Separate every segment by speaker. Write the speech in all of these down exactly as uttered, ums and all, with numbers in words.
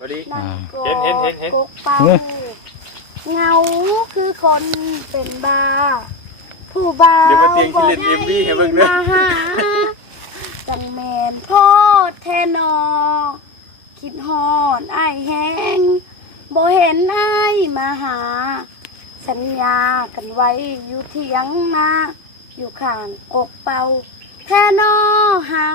Speaker 1: พอดี
Speaker 2: นั่งก
Speaker 1: เห็นเห็นเห็นเห็น
Speaker 2: กกเป่าเงาคือคนเป็นบ้าผู้บ่าว
Speaker 1: เดี๋ยวมาเตียงที่เล่นเอ็มวีให้เบิ่งเด้อ
Speaker 2: มาหาจังแมนโพดแทนอคิดฮอดอ้ายแห้งบ่เห็นอ้ายมาหา สัญญากันไว้อยู่เถียงนาอยู่ข้างกกเป่าแทนอเฮา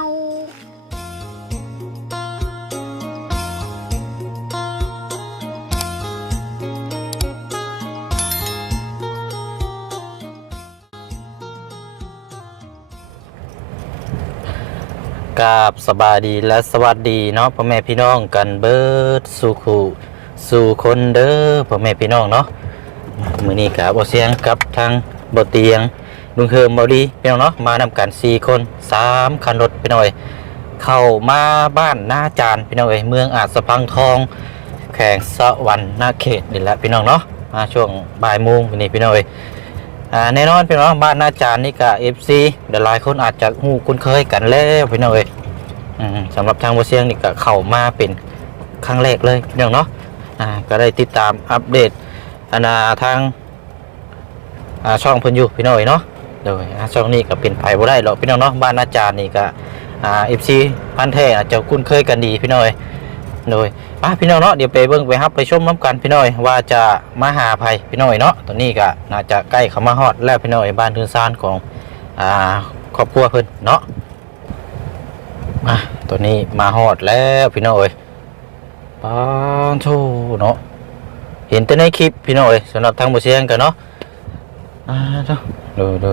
Speaker 3: กราบสบายดีและสวัสดีเนาะพ่อแม่พี่น้องกันเบิดสู่คู่สู่คนเด้อพ่อแม่พี่น้องเนาะมื้อนี้ก็บ่เสียงกับทางบ่เตียงลุงเฮิมบ่ดีพี่น้องเนาะมานำกันสี่คนสามคันรถพี่น้อยเข้ามาบ้านนาจานพี่น้องเอ้ยเมืองอาจสะพังทองแขวงสะหวรรณเขตนี่แหละพี่น้องเนาะมาช่วงบ่ายโมงนี่พี่น้องเอ้ยอ่าแน่นอนพี่น้องบ้านนาจานนี่ก็ เอฟ ซี เดี๋ยวหลายคนอาจจะฮู้คุ้นเคยกันแล้วพี่น้องเอ้ยอืมสำหรับทางบ่เสียงนี่ก็เข้ามาเป็นครั้งแรกเลยพี่น้องเนาะอ่าก็ได้ติดตามอัปเดตอันน่ะทางอ่าช่องเพิ่นอยู่พี่น้องเอ้ยเนาะโดยอ่าช่องนี้ก็เป็นไปบ่ได้หรอกพี่น้องเนาะบ้านนาจานนี่ก็อ่า เอฟ ซี พันธุ์แท้อาจจะคุ้นเคยกันดีพี่น้องเอ้ยโดยอ่ะพี่น้องเนาะเดี๋ยวไปเบิ่งไปรับไปชมน้ำกันพี่น้อยว่าจะมาหาภัยพี่น้อยเนาะตอนนี้ก็น่าจะใกล้เข้ามาฮอดแล้วพี่น้อยบ้านทืนซานของอ่าครอบครัวเพิ่นเนาะอ่ะตัวนี้มาฮอดแล้วพี่น้อยปานโธเนาะเห็นแต่ในคลิปพี่น้อยสำหรับทางบ่เสียงกันเนาะอ่าเนาะดูดู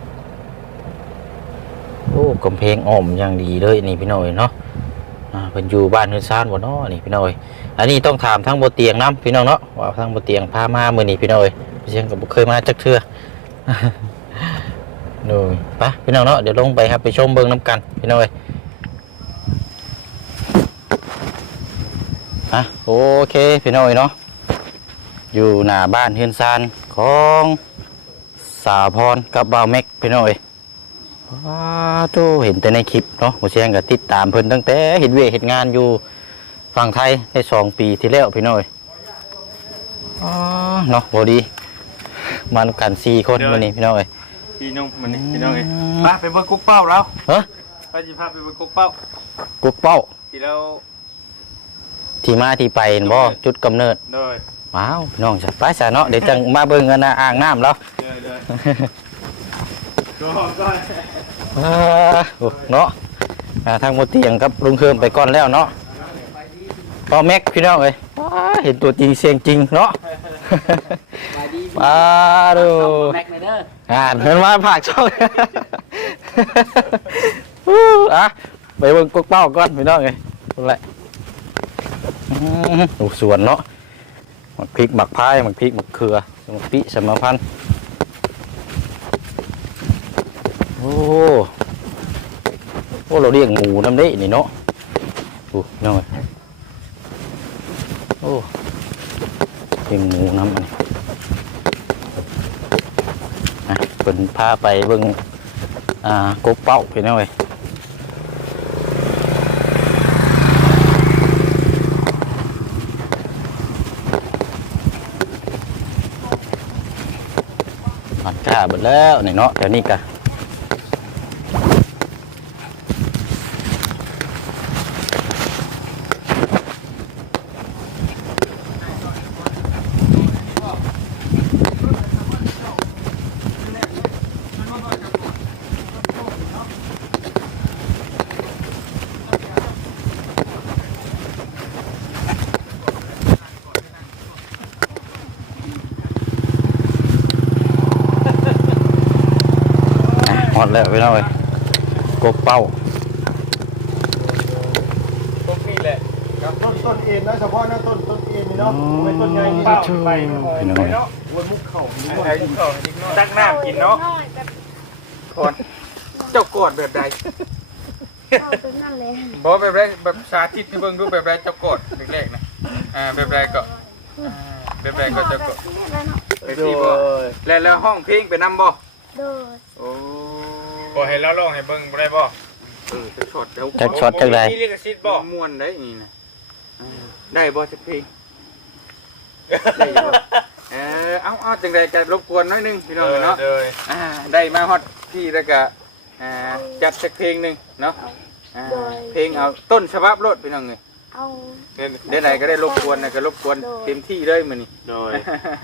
Speaker 3: โอ้กำแพงอ้อมอย่างดีเลยนี่พี่น้อยเนาะอ่าเพิ่นอยู่บ้านทืนซานบ่เนาะนี่พี่น้อยอันนี้ต้องถามทั้งบ่เตียงนํพี่น้องเนาะว่าทั้งบ่เตียงพามามื้อนี้พี่น้อยบ่เสียงก็บ่เคยมาจักเทื่อ ดูไปพี่น้องเนาะเดี๋ยวลงไปครับไปชมเบิ้งน้ำกันพี่น้องเอ้ยอ่ะโอเคพี่น้องเอ้ยเนาะอยู่หน้าบ้านเฮือนซานของสาวพรกับบ่าวแม็กพี่น้องเอ้ยว้าโตเห็นแต่ในคลิปเนาะบ่เสียงก็ติดตามเพิ่นตั้งแต่เฮ็ดเวยกเฮ็ดงานอยู่ฝั่งไทยได้สองปีที่แล้วพี่น้องเอ้ยอ๋อเนาะบ่ดีมานำกันสี่คนมื้อนี้พี่น้องเอ้ย
Speaker 1: พี่น้องมันนี่พี่น้องเอ้ยมาไปเบิ่งกุ๊กเป้าแล้ว
Speaker 3: ฮะ
Speaker 1: ไปสิพาไปเบิ่งกุ๊กเป้า
Speaker 3: กุ๊กเป้า
Speaker 1: ที่เรา
Speaker 3: ที่มาที่ไปเห็นบ่จุดกำเนิด
Speaker 1: โดย
Speaker 3: ว้าวพี่น้องจ้ะไปซะเนาะเดี๋ยวจังมาเบิ่งกันนะอ่างน้ำแล้ว
Speaker 1: เด้อเด้อก็ก็
Speaker 3: อ่าโอ้เนาะอ่าทางบ่เตียงกับลุงเคิมไปก่อนแล้วเนาะพ่อแม็กพี่น้องเอ้ยว้าเห็นตัวจริงเสียงจริงเนาะมาดู
Speaker 4: แม็กเด้อ
Speaker 3: อ่าเพิ่นมาภาคช่อง อู้อ่ะไปเบิ่งกุ๊กเป้าก่อนพี่น้องเอ้ยนั่นแหละอืมโอ้สวนเนาะหมักพริกหมักพายหมักพริกหมักเขือหมักปิสมพันธ์โอ้โอ้เราเลี้ยงหมูน้ำเด้นี่เนาะโอ้น้อยโอ้เลี้ยงหมูน้ำอันนี้นะเป็นพาไปเบิ่งอ่ากกเป้าพี่น้อยมันกล้าเบิดแล้วนี่เนาะเดี๋ยวนี้กะหมดแล้วพี่น้อยกกเป้า
Speaker 1: ตรงนี้แหละกับต้นต้นเอ็นนะเฉพาะนะต้นต้นเอ็นนี่เนาะ
Speaker 3: อ๋อ
Speaker 1: เป็นต้นใหญ่เป้าไป
Speaker 3: พี่น้อง
Speaker 1: ไปเนาะวนมุกเข่านี่ไอ้เข่าตักน้ำกินเนาะคนเจ้ากอดแบบใด
Speaker 2: เอาตัวนั่นเลย
Speaker 1: บอกแบบไรแบบสาธิตให้เบิ่งดูแบบไรเจ้ากดเล็กๆนะอ่าแบบไรก็อ่าแบบไรก็เจ้ากดไปที่บ่แล้วแล้วห้องเพลงไปนำบ่
Speaker 2: โดย
Speaker 1: โอ้บ่ให้เราลองให้เบิ่งบ่ได้บ่เออจักช็อตเดี๋ยว
Speaker 3: จักช็อตจักใด
Speaker 1: มีลิขสิทธิ์บ่ม่วนได้นี่นะได้บ่จักเพลงได้อยู่บ่เออเอาเอาจังได๋ก็รบกวนหน่อยหนึงพี่น้องเนาะอ่าได้มาฮอดที่แล้วก็อ่าจัดสักเพลงหนึงเนาะอ่าเพลงเอาต้นฉบับรถพี่น้องเอ้ย
Speaker 2: เอา
Speaker 1: ได้ไหนก็ได้รบกวนนะก็รบกวนเต็มที่เลยมื้อนี้
Speaker 4: โดย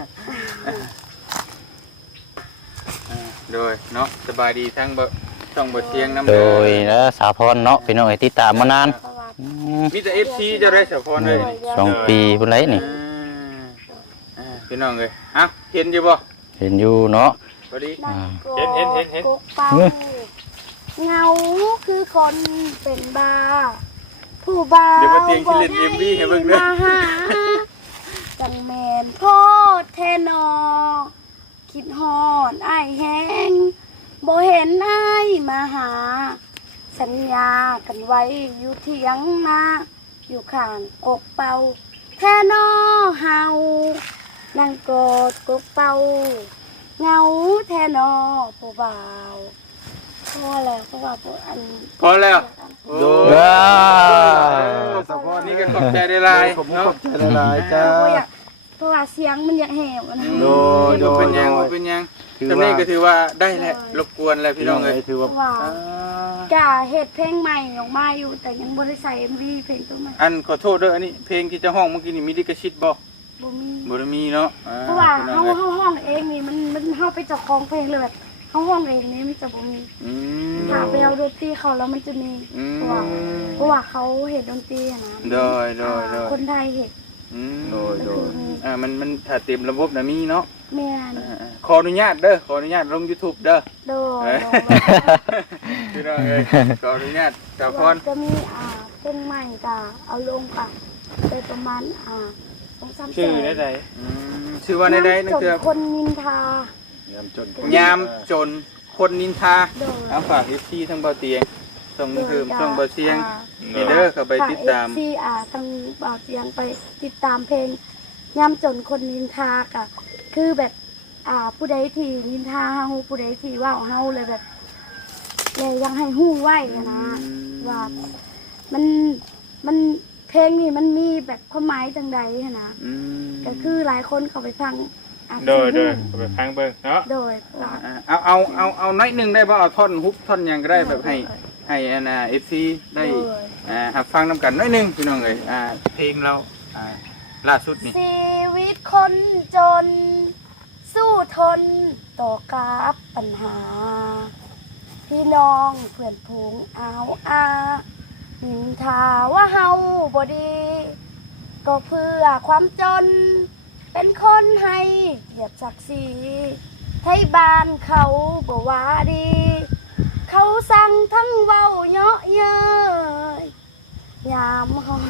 Speaker 1: อ่าโดยเนาะสบายดีทั้งบ่ช่องบ่เสียงนำ
Speaker 3: โดยแล้วสาวพรเนาะพี่น้องเอ้ยติดตามมานาน
Speaker 2: เพราะว่า
Speaker 3: อืม
Speaker 1: มีแต่ เอฟ ซี จะได้สะพรเลย
Speaker 3: สองปีพุ่นไรนี่
Speaker 1: อ่าอ่าพี่น้องเอ้ยอ่ะเห็นอยู่บ่
Speaker 3: เห็นอยู่เนาะ
Speaker 1: พอดี
Speaker 2: นั่งก
Speaker 4: เห็นเห็นเห็นเห็น
Speaker 2: กกเป้าเงาคือคนเป็นบ้า ผู้บ้า
Speaker 1: เดี๋ยวมาเตียงชิลิน เอ็ม วี ให้เบิ่งเด้อ
Speaker 2: มาหาจังแมนโพดแทนอ คิดฮอดอ้ายแห้งบ่เห็นอ้ายมาหา สัญญากันไว้อยู่เที่ยงนาอยู่ข้างกกเป่าแทนอเฮานั่งกอดกกเป่าเงาแทนอผู้บ่าวพอแล้วเพราะว่าพวกอัน
Speaker 1: พอแล้ว
Speaker 4: โดย
Speaker 3: ว้า
Speaker 1: สะพรนี่ก็ขอบใจได้หลาย
Speaker 4: ขอบคุณ
Speaker 1: เนาะ
Speaker 4: ขอบใจหลายๆจ้า
Speaker 2: เพราะอยากเพราะว่าเสียงมันอยากแหบอะนะ
Speaker 4: โดยโด
Speaker 1: บ่
Speaker 4: ย
Speaker 1: เป็นหยัง
Speaker 4: โด
Speaker 1: บ่
Speaker 4: ย
Speaker 1: เป็นหยัง
Speaker 4: ถือ
Speaker 1: ตำ
Speaker 4: ว่า
Speaker 1: นี้ก็ถือว่าได้แหละรบกวนแล้วพี่น้องเอ้ย
Speaker 4: ถือ
Speaker 2: เพ
Speaker 4: ว่า
Speaker 2: ราะว่า
Speaker 1: อ่า
Speaker 2: กะเฮ็ดเพลงใหม่ออกมาอยู่แต่ยังบ่ได้ใส่ เอ็ม วี เพลงตัวใหม่
Speaker 1: อันขอโทษเด้ออันนี้เพลงที่เจะห้องเมื่อกี้นี่มีลิขสิทธิ์บ่
Speaker 2: บ่มี
Speaker 1: บ่ได้มีเนาะอ่
Speaker 2: เพราะว่า
Speaker 1: พี่น้
Speaker 2: เฮา
Speaker 1: องอ้ย
Speaker 2: เฮาห้องเองนี่มันมันเฮาไปเจ้าของเพลงเลยแบบเฮาห้องเองนี่มันจะบ่มี
Speaker 1: อืม
Speaker 2: ถ้าไปเอาดนตรีเขาแล้วมันจะมี
Speaker 1: อืม
Speaker 2: เพราะว่าเพราะว่าเขาเฮ็ดดนตรีอะนะ
Speaker 1: โดยโดยโดย
Speaker 2: คนไทยเฮ็ด
Speaker 1: อืม
Speaker 4: โดยโดย
Speaker 1: อ่ามันมันถ้าเต็มระบบน่ะมีเนาะ
Speaker 2: แม่น
Speaker 1: อ่าขออนุญาตเด้อขออนุญาตลง YouTube เด้อ
Speaker 2: โดย
Speaker 1: เอ้ย พี่น้องเอ้ยขออนุญาตสาวพร
Speaker 2: จะมีอ่าเพลงใหม่ก็เอาลงก็ไปประมาณอ่าสองสามแสน
Speaker 4: ชื่อได้ไหน
Speaker 1: อืมชื่อว่าในใดนั่นคือ
Speaker 2: จคนนินทา
Speaker 4: ยามจน
Speaker 1: ยามจนคนนินทา
Speaker 2: โดย
Speaker 1: เอาฝาก เอฟ ซี ทั้งเบาเตียงส่งมือถือ
Speaker 2: โดย
Speaker 1: ส่งเบาเสียง
Speaker 2: อ่า
Speaker 1: นี่เด้อเข้าไปติดตาม
Speaker 2: ฝก เอฟ ซี อ่าทางบ่าวเสียงไปติดตามเพลงยามจนคนนินทากะคือแบบอ่าผู้ใดที่นินทาเฮาผู้ใดที่ว่าเฮาเลยแบบเลยยังให้ฮู้ไว้อะนะว่ามันมันเพลงนี่มันมีแบบความหมายจังใดหั้นนะ
Speaker 1: อืม
Speaker 2: ก็คือหลายคนเขาไปฟังอ่ะ
Speaker 4: โดยโดย
Speaker 2: ฮู้
Speaker 4: ไปพังเบิ่งเนาะ
Speaker 2: โดยว่า
Speaker 1: อ่าเอาเอาเอาเอาน้อยหนึงได้บ่เอาท่อนฮุบท่อนหยังก็ได้แบบให้ให้อันน่ะ เอฟ ซี ได้
Speaker 2: โดย
Speaker 1: อ่ารับฟังนํกันน้อยหนึงพี่น้องเอ้ยอ่าเพลงเราอ่าล่าสุดนี่
Speaker 2: ชีวิตคนจน สู้ทนต่อกับปัญหา พี่น้องเพื่อนผูงเอาอานินทาว่าเฮาบ่ดี ก็เพื่อความจน เป็นคนให้เกียรติศักดิ์ศรีไทยบ้านเขาบ่ว่าดี เขาสั่งทั้งเว้าเยาะเย้ยยามเฮา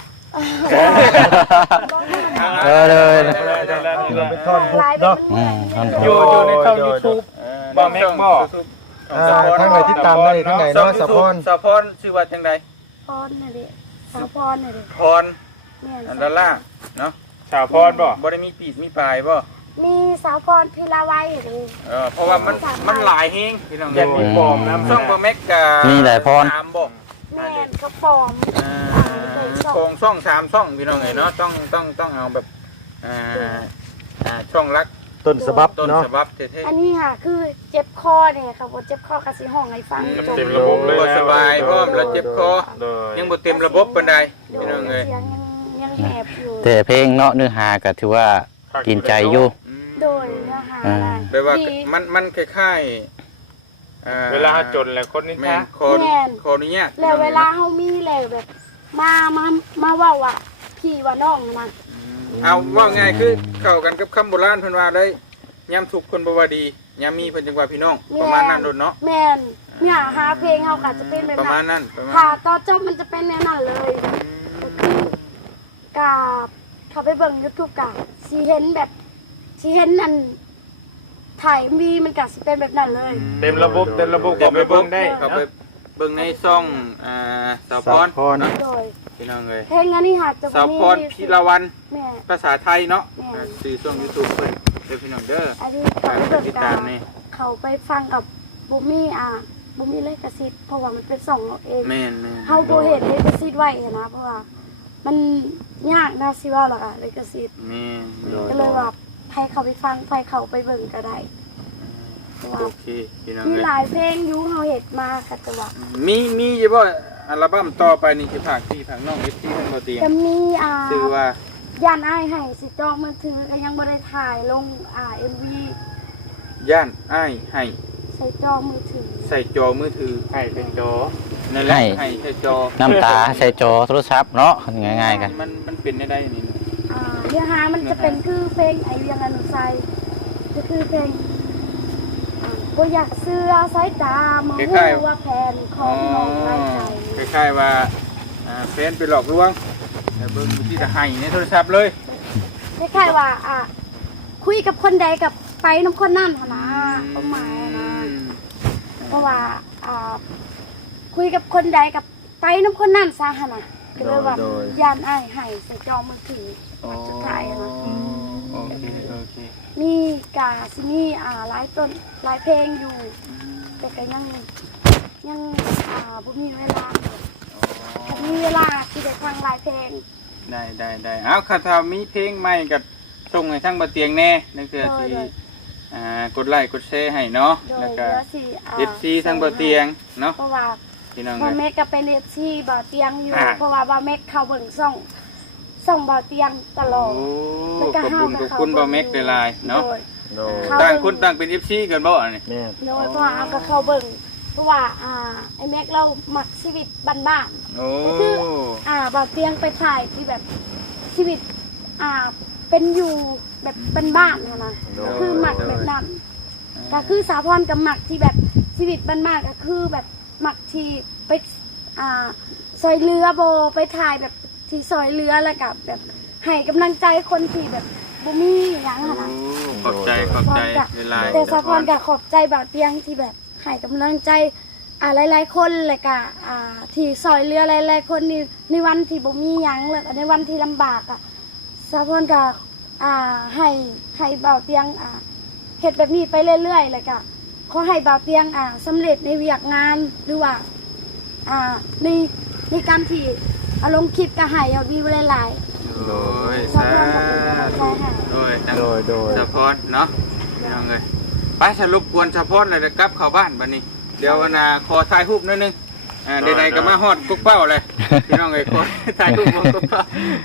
Speaker 3: เออเลย
Speaker 4: เป็นท่อนฮุบเนาะ
Speaker 3: อืมท่อนฮุบ
Speaker 4: อยู่อยู่ในช่อง
Speaker 1: โดย
Speaker 4: YouTube
Speaker 1: เออ
Speaker 4: บ่แม่นบ่
Speaker 1: อ่า
Speaker 4: ทั้งไหนที่ตามได้ทั้งไหนเนาะสะพร
Speaker 1: สะพรชื่อว่าจังใด
Speaker 2: พรน่ะดิสาวพรน่ะดิ
Speaker 1: พร
Speaker 2: แม่น
Speaker 1: อันดาล่าเนาะ
Speaker 4: ชาวพรบ่
Speaker 1: บ่ได้มีปีดมีปลายบ่
Speaker 2: มีสาวพรพิลาไว้ดิ
Speaker 1: เออเพราะว่ามันมันหลายเฮงพี่น้อง
Speaker 4: ยันมีปลอมน้ำ
Speaker 1: ช่องบ่แม็กกะ
Speaker 3: มีหลายพร
Speaker 1: สามบ่
Speaker 2: แม่นเขาปลอม
Speaker 1: อ่าโครงช่องสามช่องพี่น้องเอ้ยเนาะต้องต้องต้องเอาแบบอ่าอ่าช่องรัก
Speaker 4: ต้นฉบับ
Speaker 1: ต้น
Speaker 4: เนาะ
Speaker 1: ฉบับเท่
Speaker 2: อันนี้ค่ะคือเจ็บคอเนี่ยค่ะบ่เจ็บคอกะสิห้องให้ฟัง
Speaker 1: ๆ
Speaker 2: จบ
Speaker 4: เต็มระบบเลย
Speaker 1: บ่สบายพร้อมแล้วเจ็บคอ
Speaker 4: โดย
Speaker 1: ยังบ่เต็มระบบปานใด
Speaker 2: โด
Speaker 1: พี่
Speaker 2: ย
Speaker 1: น้องเอ้ย
Speaker 2: เสียงยังยังแหบอยู่
Speaker 3: แต่เพลงเนาะเนื้อหาก็ถือว่ากินใจอยู่
Speaker 1: อืม
Speaker 2: โดยเนื้อหา
Speaker 3: อ่า
Speaker 1: แปลว่า
Speaker 2: ดี
Speaker 1: มันมันคล้ายๆอ่
Speaker 4: เวลาจนแล้วคนนิน
Speaker 1: แม่
Speaker 4: ทาน
Speaker 1: ขอ
Speaker 2: แม่น
Speaker 1: ขออนุญาต
Speaker 2: แล้วเวลาเฮามีแล้วแบบ มามามาเว้าว่าพี่ว่าน้องนะ
Speaker 1: เอาว่าง่ายคือเข้ากันกับคำโบราณเพิ่นว่าเลยยามทุกข์คนบ่ว่าดียามมีเพิ่นจังว่าพี่น้องประมาณนั้นโดนเนาะ
Speaker 2: แม่นเนี่ยหาเพลงเฮาก็จะเป็นแบบ
Speaker 1: ประมาณ
Speaker 2: นั้น
Speaker 1: นั้นประมาณ
Speaker 2: ถ้า
Speaker 1: นั้น
Speaker 2: ตอนจบมันจะเป็นแนวนั้นเลยก็คือกาบเขาไปเบิ่ง YouTube กาสิเห็นแบบสิเห็นนั่นถ่ายมีมันก็สิเป็นแบบนั้นเลย
Speaker 4: เต็มระบบเต็มระบบก็ไปเบิ่งได้
Speaker 1: เข้าไปเบิ่งในช่องอ่าสาวพร
Speaker 4: สาวพร
Speaker 1: เนาะ
Speaker 2: โดย
Speaker 1: พี่น้องเอ้ย
Speaker 2: เพลงอันนี้ค่ะจะ
Speaker 1: สาว
Speaker 2: มี
Speaker 1: พรพิรวัน
Speaker 2: แม่
Speaker 1: ภาษาไทยเนาะ
Speaker 2: แม่
Speaker 1: อ่าชื่อช่อง YouTube เพิ่นเด้อพี่น้องเด้อ
Speaker 2: อันนี้
Speaker 1: ฝาก
Speaker 2: เขา
Speaker 1: ไป
Speaker 2: ไป
Speaker 1: ติด
Speaker 2: เบิ่ง
Speaker 1: ตาม
Speaker 2: กา
Speaker 1: นี่
Speaker 2: เขาไปฟังกับบุมี่อ่ะบุมี่เลขกระซิบเพราะว่ามันเป็นสองเราเอง
Speaker 1: แม่นแม่น
Speaker 2: เฮาบ่เห็นเลขกระซิบไว้นะเพราะว่ามันยากนะสิว่าหรอกอะเลยกระซิบ
Speaker 1: นี่
Speaker 2: ก็เลยว่าให้เขาไปฟังให้เขาไปเบิ่งก็ได้เพราะว่า
Speaker 1: โอเคพี่น้อง
Speaker 2: มี
Speaker 1: เอ้ย
Speaker 2: หลายเพลงอยูเฮาเห็ดมาค่ะแต่ว่า
Speaker 1: มีมีอยู่บ่อัลบั้มต่อไปนี่สิฝากพี่ฝากน้อง เอฟ ซี ทั้งบ่เตียง
Speaker 2: จะมีอ่า
Speaker 1: ชื่อว่า
Speaker 2: ย่านอ้ายให้สิจองมือถือก็ยังบ่ได้ถ่ายลงอ่า เอ็ม วี
Speaker 1: ย่านอ้ายให้
Speaker 2: ใส่จองมือถือ
Speaker 1: ใส่จอมือถือ
Speaker 4: ให้เป็นโจ
Speaker 1: นั่นแหละ
Speaker 3: ให้
Speaker 1: ให้ใส่จอ
Speaker 3: น้ำตาใส่จอโทรศัพท์เนาะง่ายๆกัน
Speaker 1: มันมันเป็นได้ได้นี่
Speaker 2: อ่าเนื้อหามันจะเป็นคือเพลงไอเวียงอนุไซก็คือเพลงอ่าบ่อยากเสื้อสายตามองว่าแผนของน้องไรใจ
Speaker 1: คล้ายๆว่าอ่าแฟนไปหลอกลวงแต่เบิ่งอยู่ที่ตะไห้ในโทรศัพท์เลย
Speaker 2: คล้ายๆว่าอ่ะคุยกับคนใดกับไปน้ำคนนั่นหั่นนะประมาณนะเพราะว่าอ่าคุยกับคนใดกับไปน้ำคนนั่นซะหั่นน่ะก็เลยว่าย่านอ้ายให้ใส่จองมือถือสุดท้ายนะ
Speaker 1: โอเคโอเค
Speaker 2: มีกาซิมีอ่าหลายต้นหลายเพลงอยู่ แต่ก็ยังยังอ่าบ่มีเวลาถ้ามีเวลาที่จะฟังหลายเพลง
Speaker 1: ได้ได้ได้เอาคาถามีเพลงใหม่กับส่งให้ทั้งบ่เตียงแน่นั่นคือสิอ่ากดไลค์กดแชร์ให้เนาะ
Speaker 2: โด
Speaker 1: แล้
Speaker 2: ยว
Speaker 1: ก็
Speaker 2: เหลือสี่อ่า
Speaker 1: เอฟ ซี ทั้งบ่เตียงเนาะ
Speaker 2: เพราะว่า
Speaker 1: พี่น้อง
Speaker 2: บา
Speaker 1: เอ้ย
Speaker 2: เมกก็เป็นเอฟซีบ่าวเตียงอยู่
Speaker 1: อ่า
Speaker 2: เพราะว่าบาเมกเขาเบิ่งส่องส่องบ่าวเตียงตลอด
Speaker 1: โอ้
Speaker 2: แล้ว
Speaker 1: ข
Speaker 2: ก็
Speaker 1: อบ
Speaker 2: ห้า
Speaker 1: คุณขอบคุณบ่แม็กได้หลายเนาะ
Speaker 2: โดย
Speaker 4: โดย
Speaker 2: เขา
Speaker 1: ต่างคนต่างเป็น เอฟ ซี กันบ่อันนี้
Speaker 4: แม่
Speaker 2: โดยเพราะว่าเอากับเขาเบิ่งเพราะว่าอ่าไอ้แม็กเรามักชีวิตบ้าน
Speaker 1: โอ้
Speaker 2: ๆคืออ่าบ่าวเตียงไปถ่ายที่แบบชีวิตอ่าเป็นอยู่แบบเป็นบ้านๆนะนะก็คือหมักแบบนั้นก็คือสาวพรกับหมักที่แบบชีวิตบ้านๆก็คือแบบหมักที่ไปอ่าซอยเรือโบไปถ่ายแบบที่ซอยเรือแล้วกับแบบให้กำลังใจคนที่แบบบ่มีหยัง
Speaker 1: โอ้
Speaker 2: หั่นน่ะ
Speaker 1: ขอบใจขอบใจเวลา
Speaker 2: แต่สาวพรก็ขอบใจบ่าวเตียงที่แบบให้กำลังใจอ่าหลายๆคนเลยก็อ่าที่ซอยเรือหลายๆคนในในวันที่บ่มีหยังแล้วก็ในวันที่ลำบากอ่ะสาวพรก็อ่าให้ให้บ่าวเตียงอ่าเฮ็ดแบบนี้ไปเรื่อยๆเลยก็ขอให้บ่าวเตียงอ่าสำเร็จในเวียกงานหรือว่าอ่าในในการที่เอาลงคลิปก็ให้เอาวิวหลาย
Speaker 1: โดย
Speaker 2: ๆ
Speaker 1: สา
Speaker 2: สาวพรก็เป็นกำลังใจให้
Speaker 1: โดยทั้ง
Speaker 4: โดยโดย
Speaker 1: สะพอนเนาะพี่น้องเอ้ยไปสรุปกวนสะพอนเลยกลับเข้าบ้านบัดนี้ เดี๋ยววันน่ะขอถ่ายรูปหนิดนึงอ่าใดๆก็มาฮอดกุ๊กเป้าเลยพี่น้องเอ้ยขอถ่ายรูปบนกุ๊กเป้า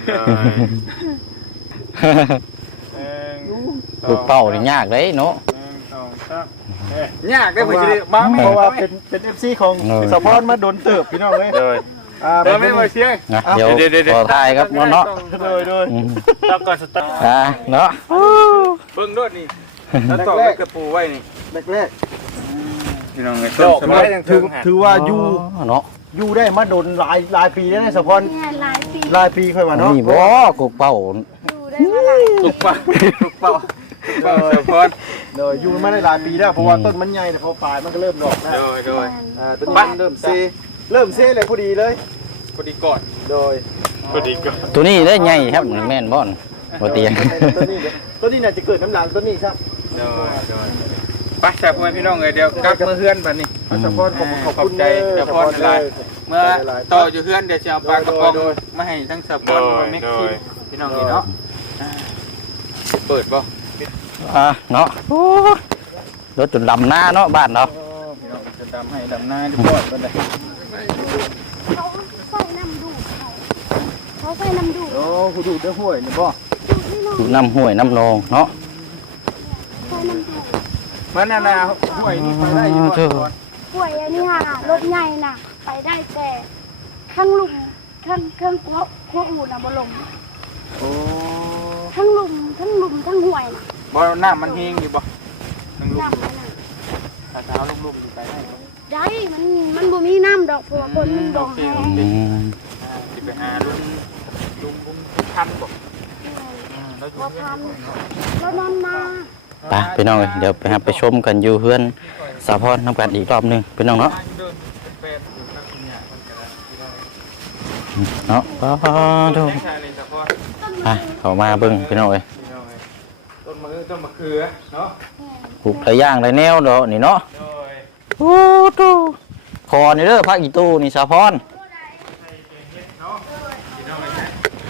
Speaker 3: ลูกเป้านี่ยากเลยเนาะ
Speaker 1: ยากได้อบ่สิได้บ้าแม่
Speaker 4: เพราะว่าเป็นเป็น เอฟ ซี ของสะพอนมาโดนเติบพี่น้องเว้ย
Speaker 1: โดย
Speaker 4: อ่า
Speaker 1: เดี๋ยวไม่มาเชียร์
Speaker 3: นะเดี๋ยวขอทายครับเนาะ
Speaker 4: โดยโดย
Speaker 3: อืม
Speaker 4: แล้วก่อนสตาร์ท
Speaker 3: อ่าเนาะ
Speaker 1: เบิ่งด้วยนี่แล้วต่อไปกระปูไว้นี่
Speaker 4: แรก
Speaker 1: พี่น้องเอ้ย
Speaker 4: ๆดอกไม้ถือถือว่าอยู่
Speaker 3: เนาะ
Speaker 4: อยู่ได้มาโดนหลายหลายปีแล้วนะสะพอน
Speaker 2: เนี่ยหลายปี
Speaker 4: หลายปีค่อยว่าเนาะ
Speaker 3: นี่บ่กุกเป้า
Speaker 2: อยู่ได้มาหลายปี
Speaker 1: กุ๊กเป้ากุ๊กเป้ากุ๊กเป้าสะพอน
Speaker 4: โดยอยู่มาได้หลายปีแล้วเพราะว่าต้นมันใหญ่แต่พอปลายมันก็เริ่มดอกแล้ว
Speaker 1: โดยโดย
Speaker 4: อ่าต้นมันเริ่มเซเริ่มเซเลยพอดีเลย
Speaker 1: พอดีก่อน
Speaker 4: โดย
Speaker 1: พอดีก่อน
Speaker 3: ตัวนี้ได้ใหญ่ครับแม่นบ่อนบ่เตียง
Speaker 4: ต้นนี้เดี๋ยวต้นนี้น่าจะเกิดน้ำหลังต้นนี้ครับ
Speaker 1: โดยโดยไปแซ่บพ่อแม่พี่น้องเอ้ยเดี๋ยวกลับมาเฮือนบัดนี้
Speaker 4: สะพอนขอบคุณขอบ
Speaker 1: ขอบ
Speaker 4: คุณ
Speaker 1: ใจ
Speaker 4: เด้อ
Speaker 1: สะพอนหลายเมื่อต่ออยู่เฮือนเดี๋ยวจะเอาปลากระป๋องมาให้ทั้งสะพอนมาเม็กซิมพี่น้องนี่เนาะอ่าเปิดบ่
Speaker 3: อ่าเนาะโอ้รถจนดำหน้าเนาะบ้านเนาะ
Speaker 1: พี่น้องจะดำให้ดำหน้าทุกคนก็ได้
Speaker 2: เขาใส่น้ำดูดเขาเขาใส่น้ำดูด
Speaker 4: โอ้ผู้ดูดได้ห้วยนี่บ่
Speaker 2: ดูดนี่น้อง
Speaker 3: อยู่น้ำห้วยน้ำนองเนาะ
Speaker 2: ใส่น้ำดูด
Speaker 1: มันน่ะนะห้วยนี่ไปได้อยู่บ่ก่อน
Speaker 2: ป่วยอันนี้ค่ะรถใหญ่น่ะ ไปได้แต่ข้างลุมข้างข้างกัวกัวอูน่ะบ่ลง
Speaker 1: โอ้
Speaker 2: ทั้งลุมทั้งลุมทั้งห่วยน่ะ
Speaker 1: บ่น้ำมันแห้งอยู่บ่ทั้งลูก
Speaker 2: น้ำมันน่ะ
Speaker 1: ถ้าเท้าลูกๆไปได้บ่
Speaker 2: ได้มันมันบ่มีน้ำดอกเพราะว่าคนมันบ่แห้ง
Speaker 3: อืม
Speaker 1: อ่าสิไปหาลุงลุงลุงทันบ่อืมแล้วอยู่
Speaker 2: บ่
Speaker 1: เฮือน
Speaker 2: ทันแล้วนอนมา
Speaker 3: ไปพี่น้องเอ้ยเดี๋ยวไปหาไปชมกันอยู่เฮือนสาพรน้ำกันอีกรอบหนึงพี่น้องเนาะ
Speaker 1: เดินเป็นแฟนอยู่นักคุณยายคนกระดาษพี่น้อง
Speaker 3: เนาะป้าดู
Speaker 1: ไม่ใช่เลยเฉพาะ
Speaker 3: ไปเข้ามาเบิ่งพี่น้องเอ้ย
Speaker 1: พี่น้องเอ้ยต้นมะเขือต้นมะเขือเนาะ
Speaker 3: ปลูกหลายอย่างหลายแนวเนาะนี่เนาะ
Speaker 1: โดย
Speaker 3: โอ้ตูคอนี่เด้อพักอีตู้นี่สาพร
Speaker 1: เนาะพี่น้องเอ้ย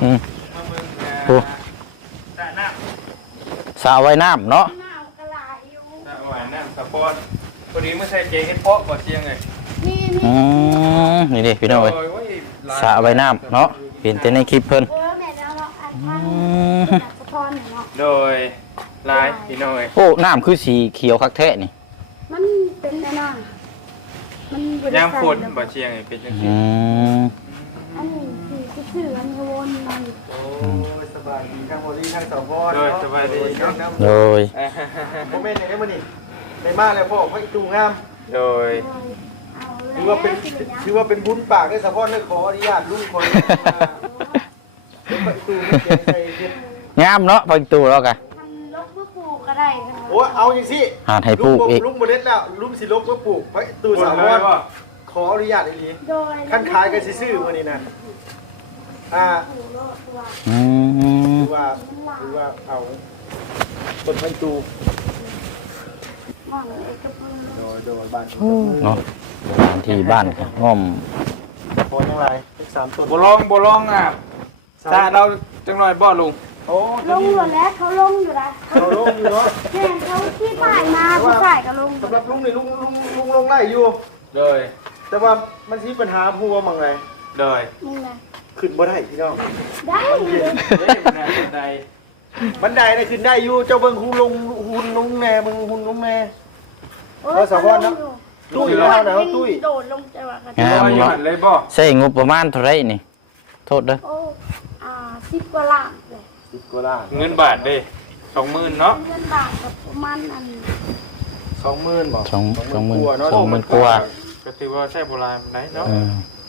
Speaker 3: อืม
Speaker 1: มาเบิ่ง
Speaker 3: โอ้
Speaker 1: สระน้
Speaker 3: สระว่ายน้ำเนาะ
Speaker 2: หนาวกระลายอยู่
Speaker 1: ำสระว่ายน้ำสปอร์ตพอดีเมื่อใส่เจเฮ็ดเพาะบ่เชียงเลย
Speaker 2: นี่
Speaker 3: อื
Speaker 2: นี่
Speaker 3: มนี่ดิพี่น้องเอ้ย
Speaker 1: โอ้ยลาย
Speaker 3: สระว่ายน้ำเนาะเห็นแต่ในคลิปเพิ่น
Speaker 2: เออแม่แล้วเราอันพัน
Speaker 3: อืม
Speaker 2: สะท้อนเนาะ
Speaker 1: โดยลายพี่น้อย
Speaker 3: โอ้น้ำคือสีเขียวคักแท้นี่
Speaker 2: มันเป็นแน่นอนมันบริ
Speaker 1: ยาม
Speaker 2: ษัท
Speaker 1: ฝนบ่เชียงนี่เป็นจังซี่
Speaker 3: อืม
Speaker 2: อันนี้คือสื่ออันนี้วนมัน
Speaker 4: โอ้ยสบายดีทั้งบริทั้งสองพ่อ
Speaker 1: โดยสบายดีเนาะ
Speaker 3: โดย
Speaker 4: โมเมนต์ไหนได้มานี่ในมาแล้วพ่อพระจูงาม
Speaker 1: โดย
Speaker 2: เอา
Speaker 4: ถือว่าเป็นถือว่าเป็นบุญปากได้สะพอนได้ขออนุญาตลุงคนเป็นพระจูไม่เก่งใจเย็น
Speaker 3: งามเนาะพักตูแล้วกัน
Speaker 2: มันลบเพื่อปลูกก็ได้นะ
Speaker 4: โอ้เอาอย่างสิ
Speaker 3: หาดให้ปลูกอีก
Speaker 4: ลุงโมเดลแล้วลุงสิลบก็ปลูกพระตูสาวอนขออนุญาตอีหลี
Speaker 2: โดย
Speaker 4: ขั้นขายกันซื่อๆวันนี้นะอ่า
Speaker 2: ปลูกโลดตัว
Speaker 3: อืม
Speaker 4: ถือว่าถือว่าเอาต้นพระตู
Speaker 2: หมอนเอกเพื่อน
Speaker 4: โดยโดยบ้าน
Speaker 3: เนาะที่บ้านก็ง่อม
Speaker 4: พอยังไรอีกสามต้น
Speaker 1: บ่ลองบ่ลองอ่ะถ้าเราจังหน่อยบ่ลุง
Speaker 4: โอ้
Speaker 2: ลงอยู่แล้วเขาลงอยู่แล้ว
Speaker 4: เราลงอยู่เนาะ
Speaker 2: เห็นเขาที่ถ่ายมาผู้ถ่ายก็ลง
Speaker 4: สำหรับลุงนี่ลุงลุงลุงลงได้อยู่
Speaker 1: โดย
Speaker 4: แต่ว่ามันที่ปัญหาพัวมังไง
Speaker 1: โดย
Speaker 2: นี่นะ
Speaker 4: ขึ้นบ่ได้พี่น้อง
Speaker 2: ได้อยู่
Speaker 1: เฮ้ยมันน่าสนใจ
Speaker 4: บันไดน่ะขึ้นได้อยู่เจ้าเบิ่งหุ่นลงหุ่นลุงแน่มึงหุ่นลุงแน่
Speaker 2: โอ้ย
Speaker 4: เอาสะพอนเนาะ ตุ้ยแล้วนะตุ้ย
Speaker 2: โดดลงจังหวะกัน
Speaker 3: งาม
Speaker 1: บ่อยู่
Speaker 3: เนาะ
Speaker 1: หันเลยบ่
Speaker 3: ใช้งบประมาณเท่าไหรนี่ โทษเด้อ
Speaker 2: โอ้อ่าสิบกว่าล้านเลย
Speaker 4: สิบกว่าล้าน
Speaker 1: เงินบาทเด้สองหมื่นเนาะ
Speaker 2: เงินบาทกับประมาณอัน
Speaker 4: สองหมื่นบ่
Speaker 3: สองสองหมื่น
Speaker 4: กว่าเนาะ
Speaker 3: สองหมื่นกว่า
Speaker 1: ก็ถือว่าใช่โบราณไหนเนาะ
Speaker 3: อืม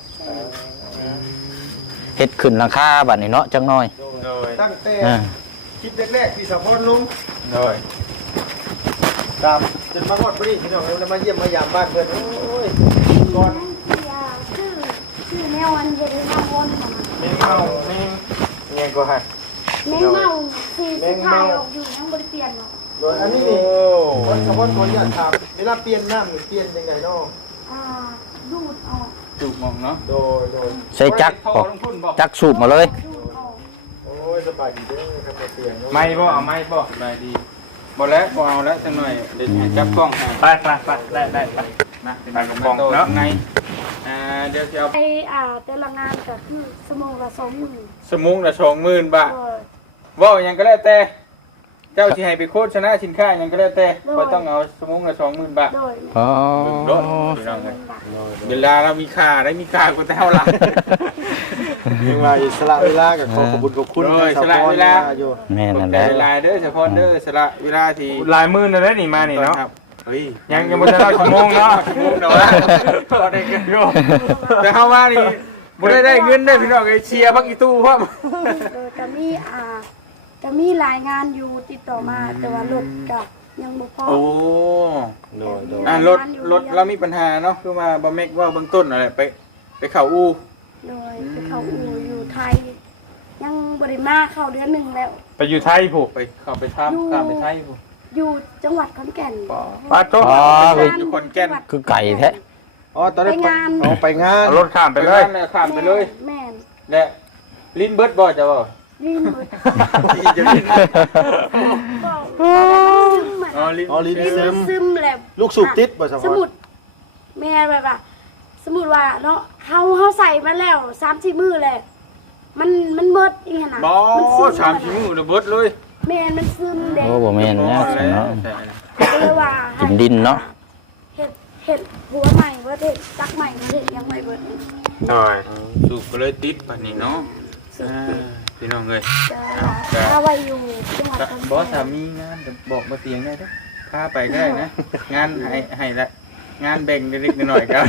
Speaker 3: เฮ็ดขึ้นราคาบัดนี้เนาะจังน้อย
Speaker 1: โดย
Speaker 4: ตั้งแต่
Speaker 3: อ่า
Speaker 4: คลิปแรกๆที่สะพอนลุง
Speaker 1: โดย
Speaker 4: ตามจนมาฮอดบ่นี่พี่น้องแล้วมาเยี่ยมมายามบ้านเพิ่นโอ้ยก่อน
Speaker 2: อย่าชื่อชื่อแนวอันเย็นแนววนของมัน
Speaker 1: แมงเมาแมงเงี้ยก็ให้
Speaker 2: แมงเมาสี่สิบถ่ายออกอยู่ยังบริเปลี่ยนหรอก
Speaker 4: โดยอันนี้นี่วันสะพอนคนอยากถามเวลาเปลี่ยนน้ำนี่เปลี่ยนยังไงเนาะ
Speaker 2: อ่าดูดออก
Speaker 1: จูบมองเนาะ
Speaker 4: โดยโดย
Speaker 3: ใช้จักร
Speaker 1: ท่อ
Speaker 3: บ่
Speaker 1: ลงทุนบ่
Speaker 3: จักรสูบมาเลย
Speaker 2: ดูดออก
Speaker 4: โอ้ยสบายดีเด้อครับบ่เปลี่ยนเนาะ
Speaker 1: ไม่บ่เอาไม่บ่ได้ดีบ่แล้วบ่เอาแล้วจังหน่อยเดี๋ยวให้จับกล้องให้ไปไปไปได้ได้ไปนะไปกับกล้องเนาะไงอ่าเดี๋ยวสิเอา
Speaker 2: ไออ่าแต่ละงานก็คือสมองละสองหมื่น
Speaker 1: สมุงละสองหมื่นบาท
Speaker 2: เออ
Speaker 1: เว้าหยังก็แล้วแต่ เจ้าสิให้ไปโฆษณาสินค้าหยังก็แล้วแต่บ่ต้องเอาสมุงละสองหมื่นบาท
Speaker 2: โดย
Speaker 3: อ๋อ
Speaker 1: โดดพี่น้องเอ้ยเวลาเรามีค่าได้มีค่ากว่าแต่เฮาล่ะ
Speaker 4: ยังว่าอิสระเวลากับขอขอบคุณขอบคุณ
Speaker 1: โอ้ยอิสระเวลา
Speaker 4: อยู่
Speaker 3: แม่นั่นแห
Speaker 1: แต่
Speaker 3: ละ
Speaker 1: ลายเด้อเฉพาะเด้อสละเวลาที่
Speaker 5: ลายมือนั่นแหละนี่มานี่เนาะ
Speaker 1: ครับเฮ้ย
Speaker 5: ยังยังไม่ได้เล่าชั่วโมงเนาะ
Speaker 1: ชั่วโมงเนาะพอได้เงินอยู่แต่เฮาว่านี่บ่ได้ได้เงินได้อพี่น้องไอ้เชียร์บักอีตู้พร้อม
Speaker 2: โดยจะมีอ่าจะมีรายงานอยู่ติดต่อมาแต่ว่ารถก็ยังบ่พอ
Speaker 1: โอ้
Speaker 4: โดยโดย
Speaker 1: อ่ารถรถเรามีปัญหาเนาะคือว่าบ่แม็กว่าเบื้องต้นอะไรไปไปเข้าอู่
Speaker 2: โดยไปเข้าอู่อยู่ไทย ยังบริมาเข้าเดือนหนึ่งแล้ว
Speaker 5: ไปอยู่ไทยผูก
Speaker 1: ไปเข้าไปทำข้ามไปไทยพุ่น
Speaker 2: อยู่จังหวัดขอนแก่น
Speaker 5: ปาโต
Speaker 3: อ๋อ
Speaker 1: ไปอยู่ขอนแก่น
Speaker 3: คือไก่แท้
Speaker 4: อ๋อตอนนี้
Speaker 2: ไปงาน
Speaker 4: อ๋อไปงาน
Speaker 5: เอารถข้ามไป
Speaker 1: ไป
Speaker 5: เล
Speaker 1: เลย ยข้ามไปเลย
Speaker 2: แม่น
Speaker 1: และลิ้นเบิดบ่จะบ่
Speaker 2: ลินเบิด
Speaker 1: ที่จะลิ้น
Speaker 2: บอกซึมเหมือน
Speaker 1: อ๋อลิ้น
Speaker 4: อ๋อลิ้น
Speaker 2: ลิน
Speaker 4: ซึ
Speaker 2: มัน
Speaker 4: ม
Speaker 2: ซึมแหละ
Speaker 4: ลูกสูบติดบ่สะพ
Speaker 2: ส
Speaker 4: อน
Speaker 2: มุดแม่แบบว่าสมุดว่าเนาะเฮาเฮาใส่มาแล้วสามสี่มือเลยมันมันเบิดอีกขนาด
Speaker 1: บ่
Speaker 2: มันซึม
Speaker 1: สามชิ้นมือเบิดเลย
Speaker 2: แม่นมันซึมเด็ก
Speaker 3: โอ้บ่แม่นนะสิเนาะ
Speaker 2: ก็เลยว่า
Speaker 3: กินดินเนาะ
Speaker 2: เห็ดเห็ดหัวใหม่ว่าเห็ดจักใหม่ว่าเห็ดยังไม่เบิด
Speaker 5: หน่อย
Speaker 1: สูบก็เลยติดบัดนี้เนาะอ่าพี่น้องเอ้ย
Speaker 2: จะถ้าไว้อยู่จังหวัดขอน
Speaker 1: บอส
Speaker 2: แก่
Speaker 1: สาน มีงานเดี๋ยวบอกมาเตียงได้เด้อพาไปก็ได้นะ งานให้ให้ละงานแบ่งเล็กๆหน่อยๆครับ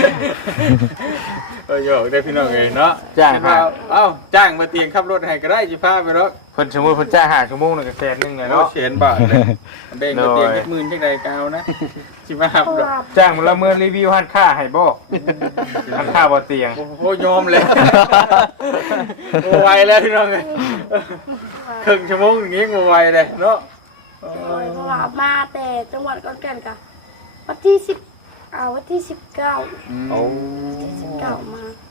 Speaker 1: เออโยกได้พี่น้องเอ้ยเนาะ
Speaker 5: จ้างค
Speaker 1: พา
Speaker 5: รับ
Speaker 1: เอ้าจ้างมาเตียงขับรถให้ก็ได้สิพาไปรถ
Speaker 5: เพิ่นสมมุติเพิ่นจ้างห้าชั่วโมงนึงก็แสนนึงไง
Speaker 1: เนาะ
Speaker 5: เนาะ
Speaker 1: เสียนบาทเลยแบ่งมาเตียง
Speaker 5: โดย
Speaker 1: เจ็ดหมื่นจังไดก็เอานะสิมาหับ
Speaker 2: เพราะ
Speaker 1: ดอก
Speaker 2: ว่า
Speaker 5: จ้างมื้อละมื้อรีวิวหันค่าให้บ่หันค่าบ่เตียง
Speaker 1: โอ้โหยอมเลยโอ้ไวแล้วพี่น้องเอ้ยครึ่งชั่วโมงอย่างงี้ก็ไวเลยเนาะ
Speaker 2: เพราะว่ามาแต่จังหวัดขอนแก่นกะวันที่สิบอ่าวันที่สิบเก้า
Speaker 1: โอ้
Speaker 2: ที่สิบเก้ามา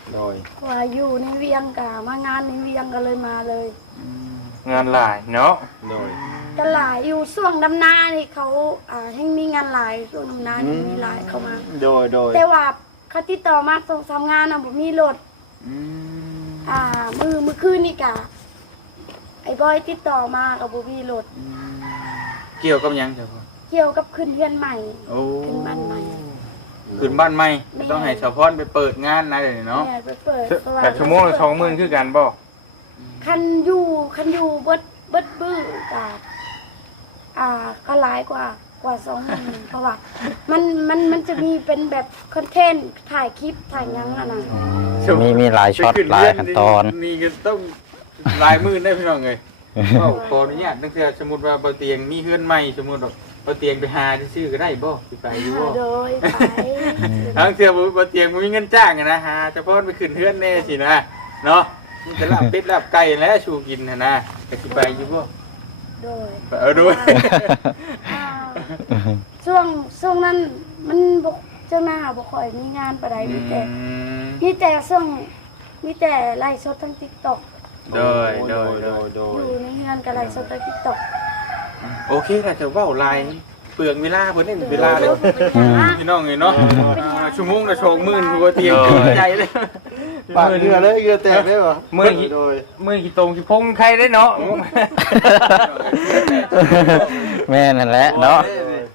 Speaker 4: โดย
Speaker 2: ว่าอยู่ในเวียงกะมางานในเวียงก็เลยมาเลย
Speaker 5: งานหลายเนาะ
Speaker 4: โดย
Speaker 2: ก็หลายอยู่ช่วงดำนานี่เขาอ่าให้มีงานหลายช่วงดำนานี่มีหลายเข้ามา
Speaker 4: โดยโดย
Speaker 2: แต่ว่าเขาติดต่อมาส่งทำงานน่ะบ่มีรถ
Speaker 1: อืม
Speaker 2: อ่ามือมือคืนนี่กะไอ้บอยติดต่อมากับบ่มีรถ
Speaker 1: เกี่ยวกับหยังเจ้าพ่อ
Speaker 2: เกี่ยวกับขึ้นเรือนใหม่
Speaker 1: โอ้
Speaker 2: ขึ้นบ้านใหม่
Speaker 1: ขึ้นบ้านใหม่ต้องให้สะพอนไปเปิดงานนะเดี๋ยวนี้เนาะ
Speaker 2: แม่ไปเปิดเพราะว่า
Speaker 5: แต่ชั่วโมงละสองหมื่นคือกันบ่
Speaker 2: คันอยู่คันอยู่เบิดเบิดบื้อกะอ่าก็หลายกว่ากว่าสองหมื่นเพราะว่ามันมันมันจะมีเป็นแบบคอนเทนต์ถ่ายคลิปถ่ายหยังอ่ะนะ
Speaker 3: มีมีหลายช็อตหลายขั้นตอน
Speaker 1: มีกันต้องหลายหมื่นได้พี่น้องเอ้ยเอ้าขออนุญาตตั้งแต่สมมุติว่าบ่เตียงมีเฮือนใหม่สมมุติว่าบ่เตียงไปหาซื้อๆก็ได้บ่สิไปอยู่บ่
Speaker 2: โดยไป
Speaker 1: ทั้งเทื่อบ่บ่เตียงบ่มีเงินจ้างอะนะหาเฉพาะไปขึ้นเฮือนแน่สินะเนาะมันจะลาบเป็ดลาบไก่แล้วชูกินน่ะนะก็สิไปอยู่บ่
Speaker 2: โดย
Speaker 1: เออด้วย
Speaker 2: อ่าช่วงช่วงนั้นมันบกเจ้าหน้าบ่ค่อยมีงานปานใดมีแต่มีแต่ช่วงมีแต่ไลฟ์สดทาง TikTok
Speaker 1: โดยโดยโดย
Speaker 4: โด
Speaker 2: อย ยู่ในเฮือนก็ไลฟ์สดทาง TikTok
Speaker 1: โอเคถ้าจะเว้าลายเปลืองเวลาเพิ่นนี่เวลาเด้อ
Speaker 2: อืม
Speaker 1: พี่น้องเอ้ยเนาะอ่าชั่วโมงละสองหมื่นบ่เตียงเกินใจเลย
Speaker 4: ปากเรือเลยเรือแตกได้ป่ะ
Speaker 5: มือ
Speaker 4: โดย
Speaker 5: มือกี่ตรงกี่พงใครได้เนาะ
Speaker 3: แม่นั่นแหละเนาะ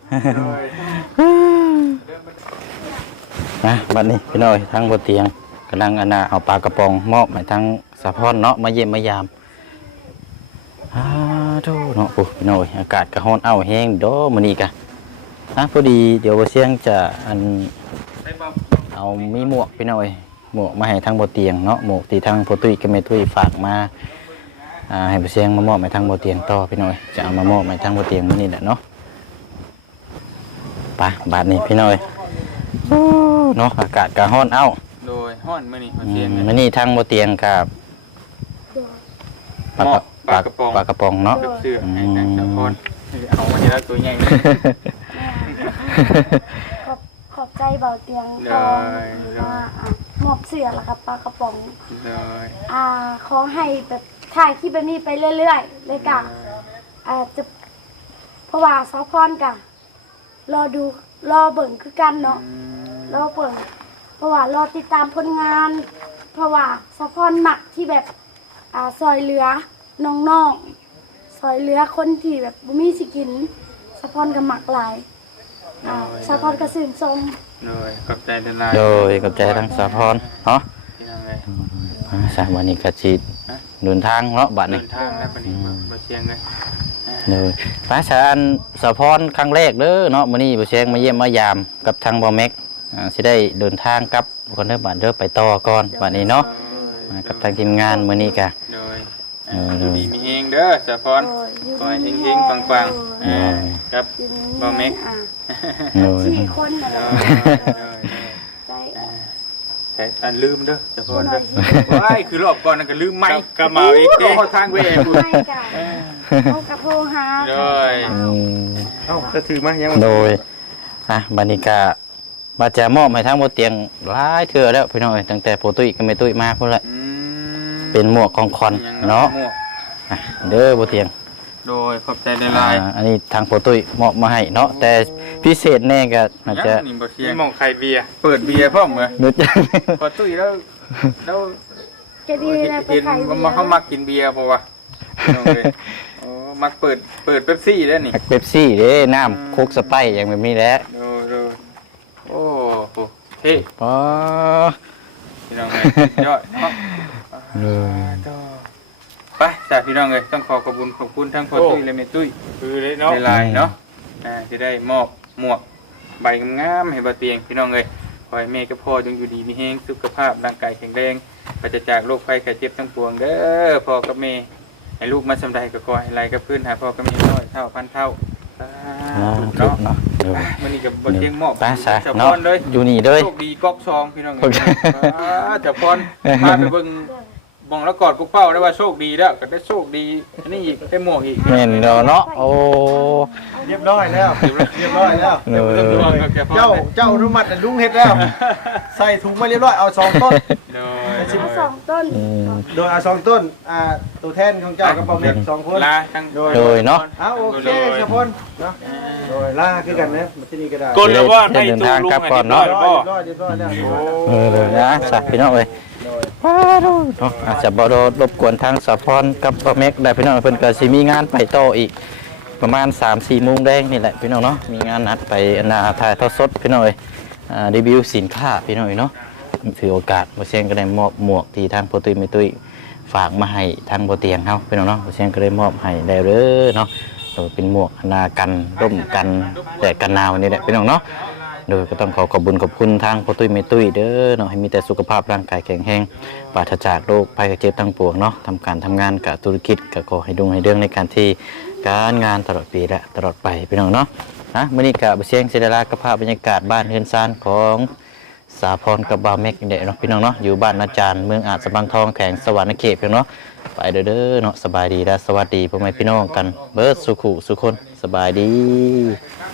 Speaker 3: นะบัดนี้พี่น้อยทั้งบนเตียงกำลังอนนาเอาปลากระป๋องมอบให้ทั้งสะพอนเนาะมาเยี่ยมมายามอ้าดูเนาะโอ้พี่น้อยอากาศกระห้อนเอาแห้งโดมื้อนี้กะนะพอดีเดี๋ยวบ่เสียงจะอันเอามีหมวกพี่น้อยหมวกมาให้ทั้งบนเตียงเนาะหมวกที่ทั้งพ่อตุ้ยกับแม่ตุ้ยฝากมาอ่าให้บ่เสียงมามอบให้ทั้งบนเตียงต่อพี่น้อยจะเอามามอบให้ทั้งบนเตียงมื้อนี้แหละเนาะไปบาดนี้พี่น้อยเนาะอากาศกระห้อนเอา
Speaker 1: โดยฮ้อนมื้อนี้บ่
Speaker 3: อื
Speaker 1: เตียง
Speaker 3: มมื้อนี้ทั้งบนเตียงกับปลากระ
Speaker 1: ปลากระป๋อง
Speaker 3: ปลากระป๋องเนาะ
Speaker 1: เสื้อให้ทางสะพอนเอามาทีละตัวใหญ่
Speaker 2: ขอบขอบใจเบาเตียง
Speaker 1: ได้
Speaker 2: ทองว่าอ่ะหมอบเสือแล้วก็ปลากระป๋อง
Speaker 1: เลย
Speaker 2: อ่าขอให้แบบถ่ายคลิปแบบนี้ไปเรื่อยๆเลยกะอ่าจะเพราะว่าซอพรกะรอดูรอเบิ่งคือกันเนาะรอเบิ่งเพราะว่ารอติดตามผลงาน เพราะว่าซอพรหมักที่แบบอ่าซอยเหลือน้องๆซอยเหลือคนที่แบบบ่มีสิกินซอพรก็หมักหลายอ่าซอพรก็สื่นชม
Speaker 1: เลยขอบใจเดนลาย
Speaker 3: โดยกับใจทั้งสะพอนเนาะ
Speaker 1: พี่น้องเลย
Speaker 3: อ่าสามวันนี้ก็สิเดินทางเนาะบัด
Speaker 1: เดิ
Speaker 3: นี้
Speaker 1: นทางแล้วบัดนี้บ่เชียงเลย
Speaker 3: โดยพระอาจารย์สะพอนครั้งแรกเด้อเนาะมื้อนี้บ่เสียงมาเยี่ยมมายามกับทางบ่แม็กอ่าสิได้เดินทางกับคนเด้อบัดเด้อไปต่อก่อนบัดนี้เนาะมากับทางทีมงานมื้อนี้ก็
Speaker 1: โดย
Speaker 3: เออ
Speaker 1: อยู่ดีมีเองเด้อสะพอน
Speaker 2: โอ้ยอยู่
Speaker 1: ปล่อย
Speaker 2: ดี
Speaker 1: เฮงๆปังๆ
Speaker 3: เอ
Speaker 1: อ่า
Speaker 3: อ
Speaker 1: กับ
Speaker 2: อยู่ดี
Speaker 1: บ่แม็ก
Speaker 2: อ่ะ
Speaker 3: โดย
Speaker 2: สี่คนน่ะ
Speaker 1: โด
Speaker 2: เนาะ
Speaker 1: ยโดย
Speaker 2: ใจ
Speaker 1: อ่าแต่อันลืมเด้อสะพอนเด้อว้ายคือรอบก่อนนั่นก็ลืมไม้ก็มาอีกเด้อทางเวพุ่น
Speaker 2: ไม่กะเขากับโทรหา
Speaker 1: โดย
Speaker 3: อืม
Speaker 4: เอ้าจะถือมายัง
Speaker 3: โดยอ่ะบัดนี้ก็มาจะมอบให้ทั้งบ่เตียงหลายเทื่อแล้วพี่น้องเอ้ยตั้งแต่โปตุ้ยกับแม่ตุ้ยมาพุ่นแหละ
Speaker 1: อืม
Speaker 3: เป็นหมวกของคอนเนาะ
Speaker 1: หมวก
Speaker 3: อ่ะเด้อบ่เตียง
Speaker 1: โดยขอบใจเดนลาย
Speaker 3: อ่าอันนี้ทางโปตุ้ยมอบมาให้เนาะแต่พิเศษแน่ก็อาจจะ
Speaker 1: ยังนี่บ่เชีย
Speaker 5: นี่
Speaker 1: ง
Speaker 5: มองใครเบียร์
Speaker 1: เปิดเบียร์พร้อมเหรอ
Speaker 3: นึกจะ
Speaker 1: พอตุ้ยแล้วแล้ว
Speaker 2: จะดีนะไป
Speaker 1: เห็น
Speaker 2: ขาย
Speaker 1: ว่า
Speaker 2: เบีย
Speaker 1: มาเขา
Speaker 2: ร์
Speaker 1: มักกินเบียร์เพราะว่าน้องเลยโอ้มักเปิดเปิดเป๊ปซี่แล้วนี่
Speaker 3: เป๊ปซี่เด้น้ำโคกสไปร์อย่างแบบนี้แหละ
Speaker 1: ดูดูโอ้โหเท่
Speaker 3: อ๋อ
Speaker 1: พี่น้องเลยยอดเนาะ
Speaker 3: เลย
Speaker 1: ไปจ้าพี่น้องเลยต้องขอขอบคุณขอบคุณทั้งพ่อตุ้ยและแม่ตุ้ย
Speaker 5: คือเลยเนาะ
Speaker 1: ในไลน์เนาะอ่าที่ได้มอบหมวกใบงามๆให้บ่เตียงพี่น้องเลยขอให้แม่กับพ่อจงอยู่ดีมีแรงสุขภาพร่างกายแข็งแรงปราศจากโรคภัยไข้เจ็บทั้งปวงเด้อพ่อกับแม่ให้ลูกมาสำใดก็ขอให้ไหลกับพื้นหาพ่อกับแม่น้อยเท่าพันเท่าสา
Speaker 3: อ๋อ
Speaker 1: ธุ
Speaker 3: ถูก
Speaker 1: เนาะ
Speaker 3: เนาะเดี๋ยว
Speaker 1: มันนี่กับบ่เตียงมอบ
Speaker 3: ไป้าสา
Speaker 1: เจ้าพ
Speaker 3: เนาะ
Speaker 1: รเลย
Speaker 3: อยู่นี่เลย
Speaker 1: โชคดีก๊อกซองพี่น้อง
Speaker 3: โอเค
Speaker 1: อ่าเจ้าพรพาไปเบิ่งบ่งแล้วกอดกุ๊กเป้าได้ว่าโชคดีแล้วก็ได้โชคดีอันนี้อีกได้หมวกอีก
Speaker 3: แม่นเนาะเนาะโอ้
Speaker 4: เรียบร้อยแล้วเรียบร้อยแล้ว
Speaker 3: เออ
Speaker 1: เจ้า
Speaker 4: เจ้าเจ้าอนุมัติลุงเฮ็ดแล้ว ใส่ถุงมาเรียบร้อยเอาสองต้น
Speaker 1: โดย
Speaker 4: สิบ
Speaker 2: เอาสองต้น
Speaker 3: อืม
Speaker 4: โดยเอาสองต้นอ่าตัวแทนของเจ้ากับเบาแม็กสองคน
Speaker 1: ลาทั้ง
Speaker 4: โดย
Speaker 3: โดยเนาะ
Speaker 4: เอาโอเคสะพนเนาะโดยล่าคือกันนะมาที่นี่ก็ได้
Speaker 5: กดแล้วว่าให้
Speaker 3: เดิน
Speaker 5: ตู้
Speaker 3: ทาง
Speaker 5: ลุง
Speaker 3: กลับ
Speaker 5: ให้
Speaker 3: ก่อน
Speaker 5: เรียบร้
Speaker 3: เนาะ
Speaker 5: อย
Speaker 4: เรียบ
Speaker 5: บ่
Speaker 4: ร้อยเรียบร้อยเรียบร้อยแล้ว
Speaker 3: เออเลยนะสัตว์พี่น้องเอ้ย
Speaker 4: โดย
Speaker 3: ว้าวเนาะอาจจะบ่รบรบกวนทางสะพรกับป้าแม็กได้พี่น้องเพิ่นก็สิมีงานไปต่ออีกประมาณ สามสี่ โมงแดงนี่แหละพี่น้องเนาะมีงานนัดไปอนนาถ่ายทอดสดพี่น้องเอ้ยอ่ารีวิวสินค้าพี่น้องเอ้ยเนาะถือโอกาสบ่เชียงก็ได้มอบหมวกที่ทางโปรตุยเมตุยฝากมาให้ทางบ่เตียงเฮาพี่น้องเนาะบ่เชียงก็ได้มอบให้ได้เด้อเนาะโดยเป็นหมวกอนากันร่มกันแดดกันหนาวนี่แหละพี่น้องเนาะโดยก็ต้องขอขอบคุญขอบคุณทางโปรตุยเมตุยเด้อเนาะให้มีแต่สุขภาพร่างกายแข็งแรงปราศจากโรคภัยไข้เจ็บทั้งปวงเนาะทำการทำงานกับธุรกิจก็ขอให้ดุงให้เรื่องในการที่การงานตลอดปีและตลอดไปพี่น้องเนาะนะมื้อนี้ก็บ่เชียงสิได้ลากับภาพบรรยากาศบ้านเฮือนซานของสาพรกับบาวเม็กนี่แหละเนาะพี่น้องเนาะอยู่บ้านอาจารย์เมืองอาจสะบังทองแขวงสวรรณเขตพี่น้องเนาะไปเด้อเด้อเนาะสบายดีและสวัสดีพ่อแม่พี่น้องกันเบิดสุขุสุคนสบายดี